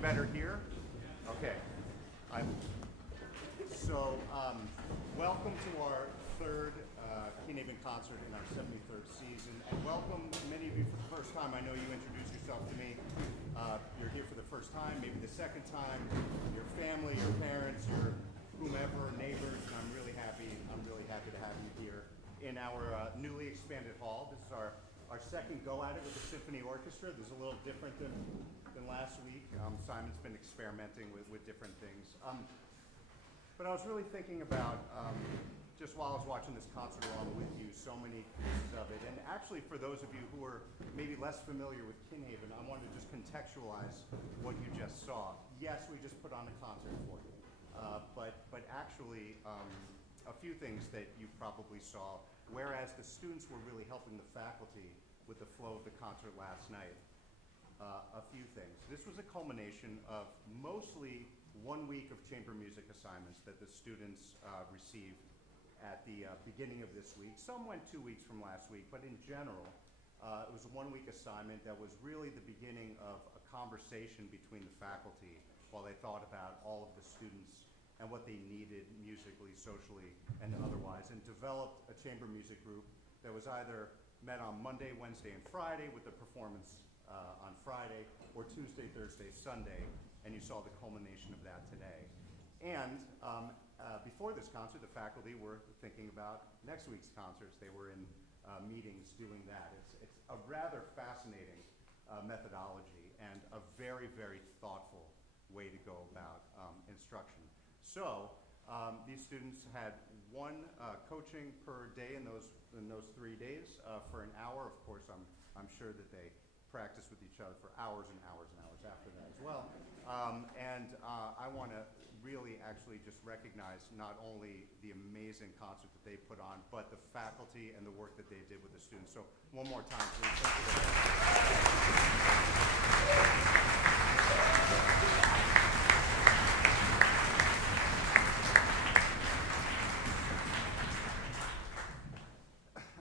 better here? Okay. Welcome to our third Key Haven concert in our 73rd season. And welcome many of you for the first time. I know you introduced yourself to me. You're here for the first time, maybe the second time. Your family, your parents, your whomever, neighbors, and I'm really happy to have you here in our newly expanded hall. This is our second go at it with the symphony orchestra. This is a little different than last week. Simon's been experimenting with different things. But I was really thinking about, just while I was watching this concert along with you, so many pieces of it. And actually, for those of you who are maybe less familiar with Kinhaven, I wanted to just contextualize what you just saw. Yes, we just put on a concert for you. But actually, a few things that you probably saw, whereas the students were really helping the faculty with the flow of the concert last night. A few things. This was a culmination of mostly 1 week of chamber music assignments that the students received at the beginning of this week. Some went 2 weeks from last week, but in general, it was a 1 week assignment that was really the beginning of a conversation between the faculty while they thought about all of the students and what they needed musically, socially, and otherwise, and developed a chamber music group that was either met on Monday, Wednesday, and Friday with a performance on Friday, or Tuesday, Thursday, Sunday, and you saw the culmination of that today. And before this concert, the faculty were thinking about next week's concerts. They were in meetings doing that. It's a rather fascinating methodology and a very, very thoughtful way to go about instruction. So these students had one coaching per day in those 3 days for an hour. Of course, I'm sure that they practice with each other for hours and hours and hours after that as well. I want to really actually just recognize not only the amazing concert that they put on, but the faculty and the work that they did with the students. So one more time, please.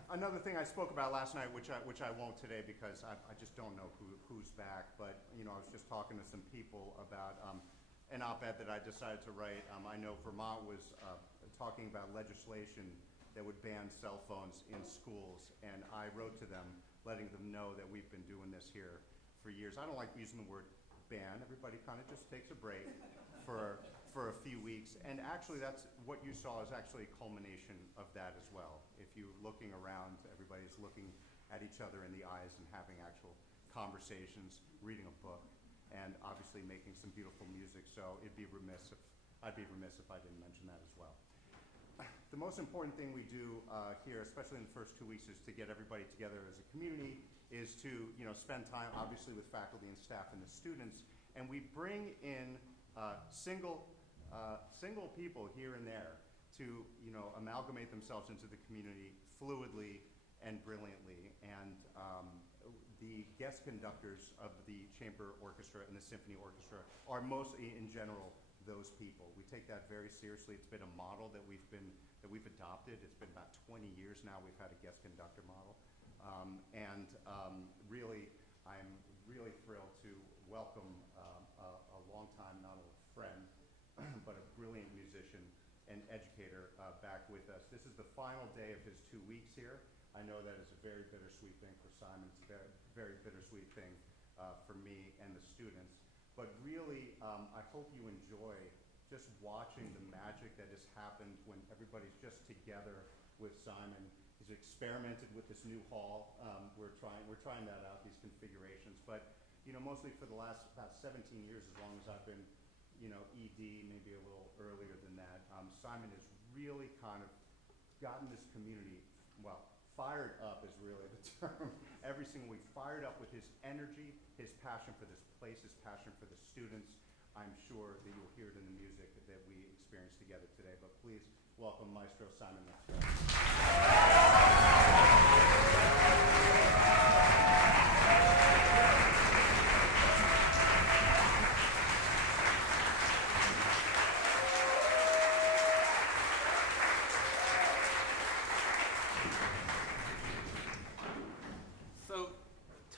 Another thing I spoke about last night, which I won't today because I just don't know who's back, but I was just talking to some people about an op-ed that I decided to write. I know Vermont was talking about legislation that would ban cell phones in schools, and I wrote to them letting them know that we've been doing this here for years. I don't like using the word ban. Everybody kind of just takes a break for a few weeks, and actually that's what you saw is actually a culmination of that as well. If you're looking around, everybody's looking at each other in the eyes and having actual conversations, reading a book, and obviously making some beautiful music. So I'd be remiss if I didn't mention that as well. The most important thing we do here, especially in the first 2 weeks, is to get everybody together as a community, is to spend time obviously with faculty and staff and the students, and we bring in single people here and there to amalgamate themselves into the community fluidly and brilliantly. And the guest conductors of the chamber orchestra and the symphony orchestra are mostly, in general, those people. We take that very seriously. It's been a model that we've adopted. It's been about 20 years now we've had a guest conductor model. Really, I'm really thrilled to welcome a longtime, not only friend, but a brilliant musician and educator back with us. This is the final day of his 2 weeks here. I know that is a very bittersweet thing for Simon. It's a very, very bittersweet thing for me and the students. But really, I hope you enjoy just watching the magic that has happened when everybody's just together with Simon. He's experimented with this new hall. We're trying that out, these configurations. But mostly for the last about 17 years, as long as I've been ED, maybe a little earlier than that, Simon has really kind of gotten this community, well, fired up is really the term, every single week, fired up with his energy, his passion for this place, his passion for the students. I'm sure that you'll hear it in the music that we experienced together today, but please welcome Maestro Simon Maxwell.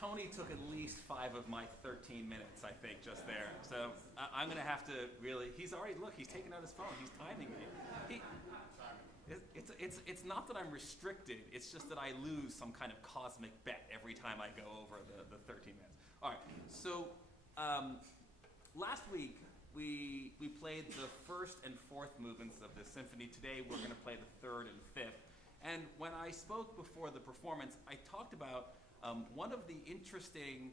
Tony took at least 5 of my 13 minutes, I think, just there. So I'm going to have to really, he's taken out his phone. He's timing me. It's not that I'm restricted. It's just that I lose some kind of cosmic bet every time I go over the 13 minutes. All right, so last week we played the first and fourth movements of this symphony. Today we're going to play the third and fifth. And when I spoke before the performance, I talked about one of the interesting,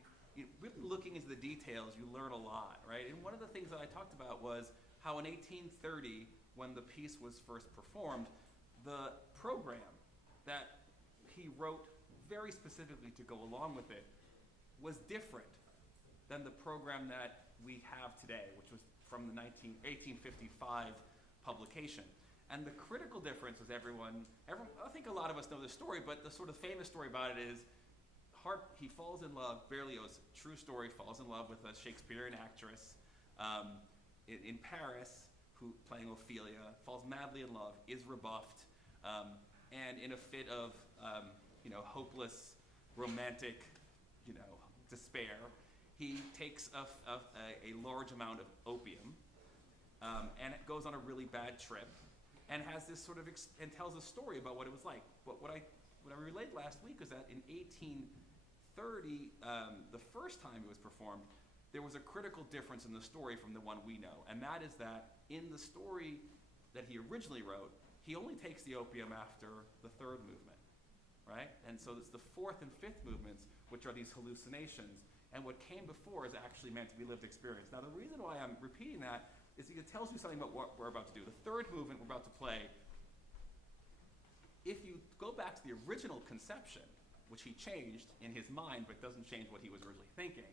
really looking into the details, you learn a lot, right? And one of the things that I talked about was how in 1830, when the piece was first performed, the program that he wrote very specifically to go along with it was different than the program that we have today, which was from the 1855 publication. And the critical difference was everyone, I think a lot of us know this story, but the sort of famous story about it is he falls in love, Berlioz, true story, falls in love with a Shakespearean actress in Paris, who playing Ophelia, falls madly in love, is rebuffed, and in a fit of hopeless romantic despair, he takes a large amount of opium and it goes on a really bad trip and has this sort of and tells a story about what it was like. But what I relayed last week was that in 1830, the first time it was performed, there was a critical difference in the story from the one we know, and that is that in the story that he originally wrote, he only takes the opium after the third movement, right? And so it's the fourth and fifth movements, which are these hallucinations, and what came before is actually meant to be lived experience. Now, the reason why I'm repeating that is because it tells you something about what we're about to do. The third movement we're about to play, if you go back to the original conception, which he changed in his mind, but doesn't change what he was originally thinking,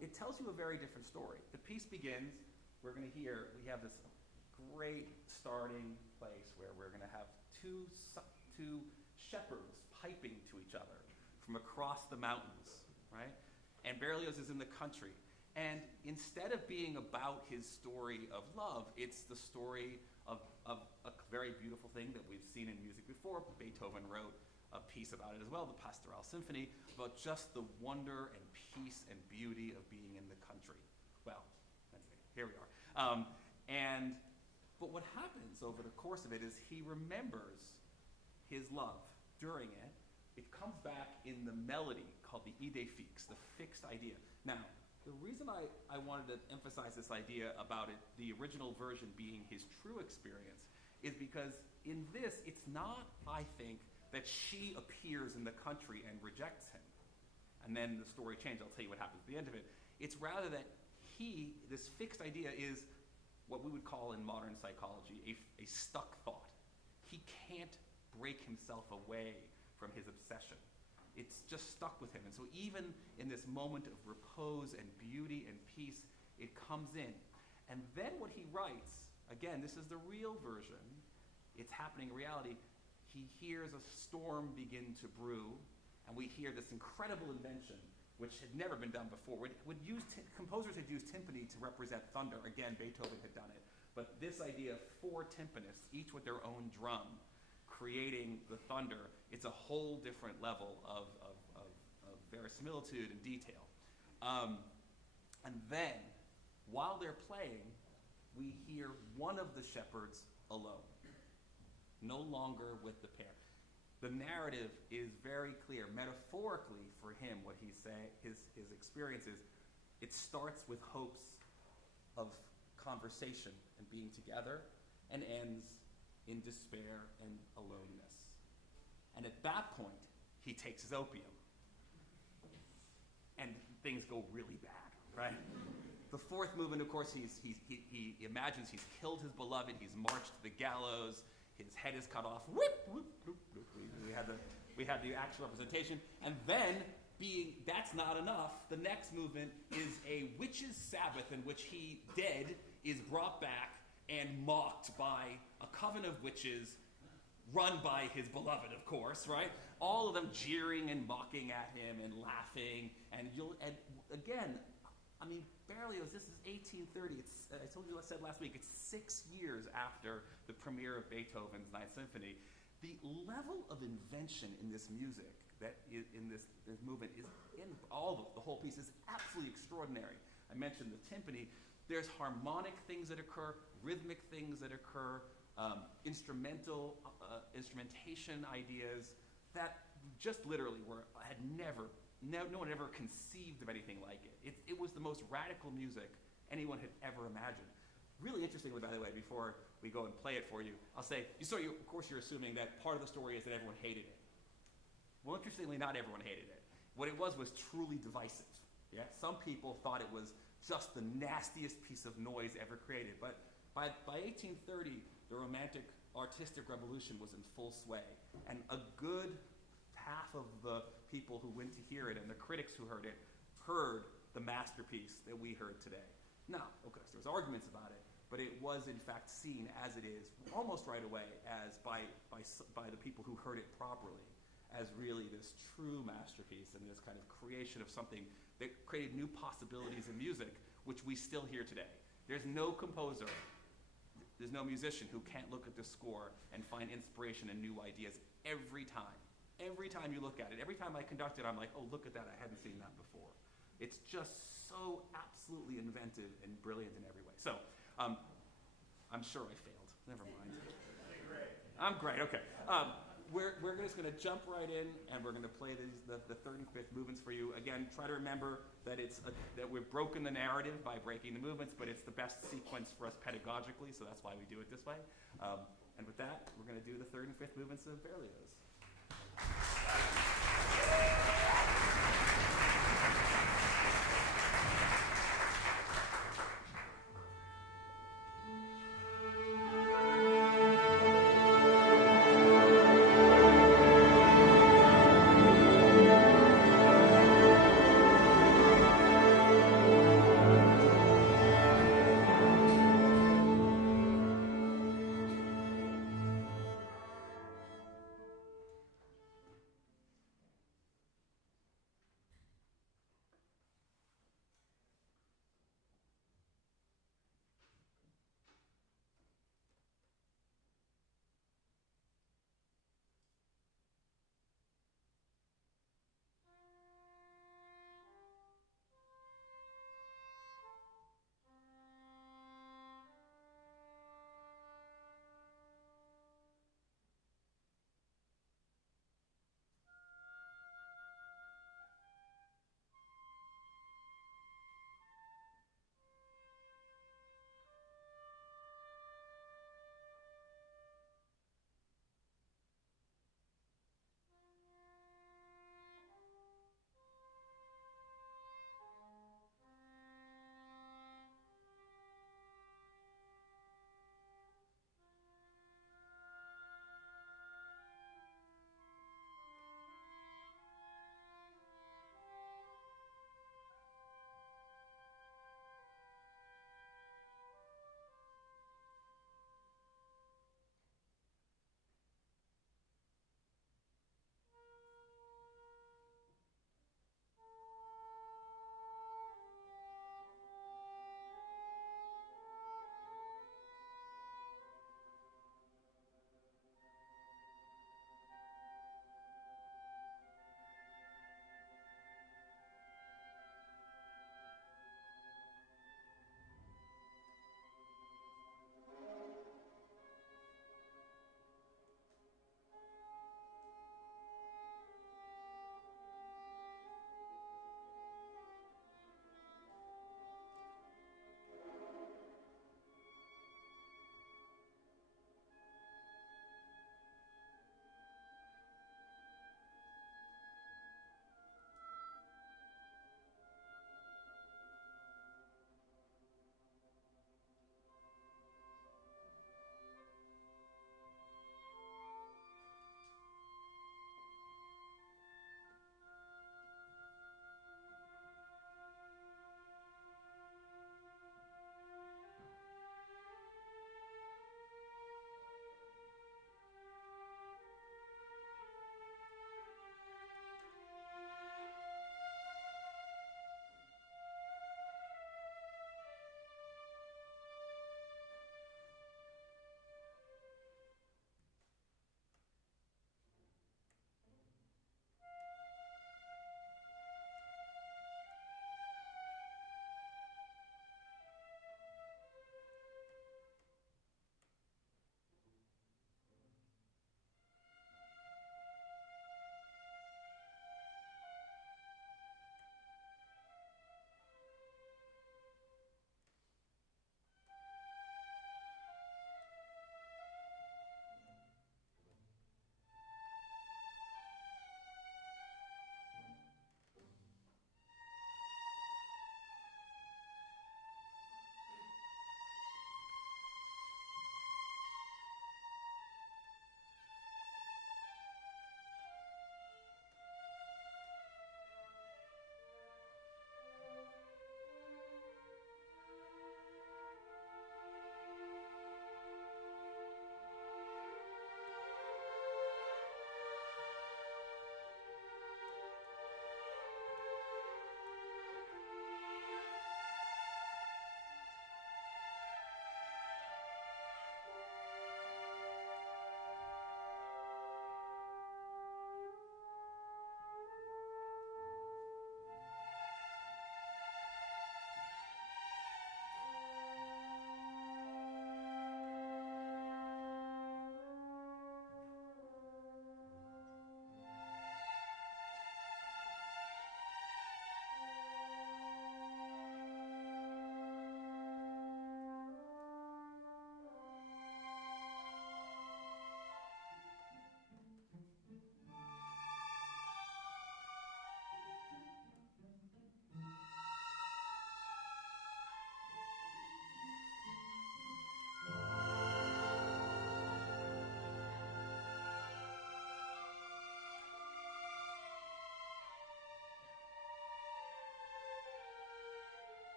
it tells you a very different story. The piece begins, we have this great starting place where we're going to have two shepherds piping to each other from across the mountains, right? And Berlioz is in the country. And instead of being about his story of love, it's the story of a very beautiful thing that we've seen in music before. Beethoven wrote a piece about it as well, the Pastoral Symphony, about just the wonder and peace and beauty of being in the country. Well, here we are. But what happens over the course of it is he remembers his love during it. It comes back in the melody called the idée fixe, the fixed idea. Now, the reason I wanted to emphasize this idea about it, the original version being his true experience, is because in this, it's not, I think, that she appears in the country and rejects him. And then the story changes. I'll tell you what happens at the end of it. It's rather that this fixed idea is what we would call in modern psychology a stuck thought. He can't break himself away from his obsession. It's just stuck with him. And so even in this moment of repose and beauty and peace, it comes in. And then what he writes, again, this is the real version, it's happening in reality, he hears a storm begin to brew, and we hear this incredible invention, which had never been done before. Composers had used timpani to represent thunder. Again, Beethoven had done it. But this idea of 4 timpanists, each with their own drum, creating the thunder, it's a whole different level of verisimilitude and detail. And then, while they're playing, we hear one of the shepherds alone, no longer with the pair. The narrative is very clear. Metaphorically, for him, what he's saying, his experience is, it starts with hopes of conversation and being together, and ends in despair and aloneness. And at that point, he takes his opium. And things go really bad, right? The fourth movement, of course, he imagines he's killed his beloved, he's marched to the gallows, his head is cut off. Whip, whoop, whoop, whoop. We had the actual representation. And then, that's not enough, the next movement is a witch's sabbath in which he, dead, is brought back and mocked by a coven of witches run by his beloved, of course, right? All of them jeering and mocking at him and laughing. And again, I mean, Berlioz, this is 1830. I told you, I said last week, it's 6 years after the premiere of Beethoven's Ninth Symphony. The level of invention in this music that is in this movement is in all of the whole piece is absolutely extraordinary. I mentioned the timpani. There's harmonic things that occur, rhythmic things that occur, instrumentation ideas that just literally no one ever conceived of anything like it. It was the most radical music anyone had ever imagined. Really interestingly, by the way, before we go and play it for you, I'll say, of course you're assuming that part of the story is that everyone hated it. Well, interestingly, not everyone hated it. What it was truly divisive. Yeah? Some people thought it was just the nastiest piece of noise ever created. But by 1830, the Romantic artistic revolution was in full sway. And a good half of the people who went to hear it and the critics who heard it heard the masterpiece that we heard today. Now, of course, there was arguments about it, but it was in fact seen as it is almost right away as by the people who heard it properly as really this true masterpiece and this kind of creation of something that created new possibilities in music, which we still hear today. There's no composer, there's no musician who can't look at the score and find inspiration and new ideas every time. Every time you look at it, every time I conduct it, I'm like, oh, look at that, I hadn't seen that before. It's just so absolutely inventive and brilliant in every way. So, I'm sure I failed. Never mind. I'm great, okay. We're just going to jump right in, and we're going to play the third and fifth movements for you. Again, try to remember that that we've broken the narrative by breaking the movements, but it's the best sequence for us pedagogically, so that's why we do it this way. And with that, we're going to do the third and fifth movements of Berlioz.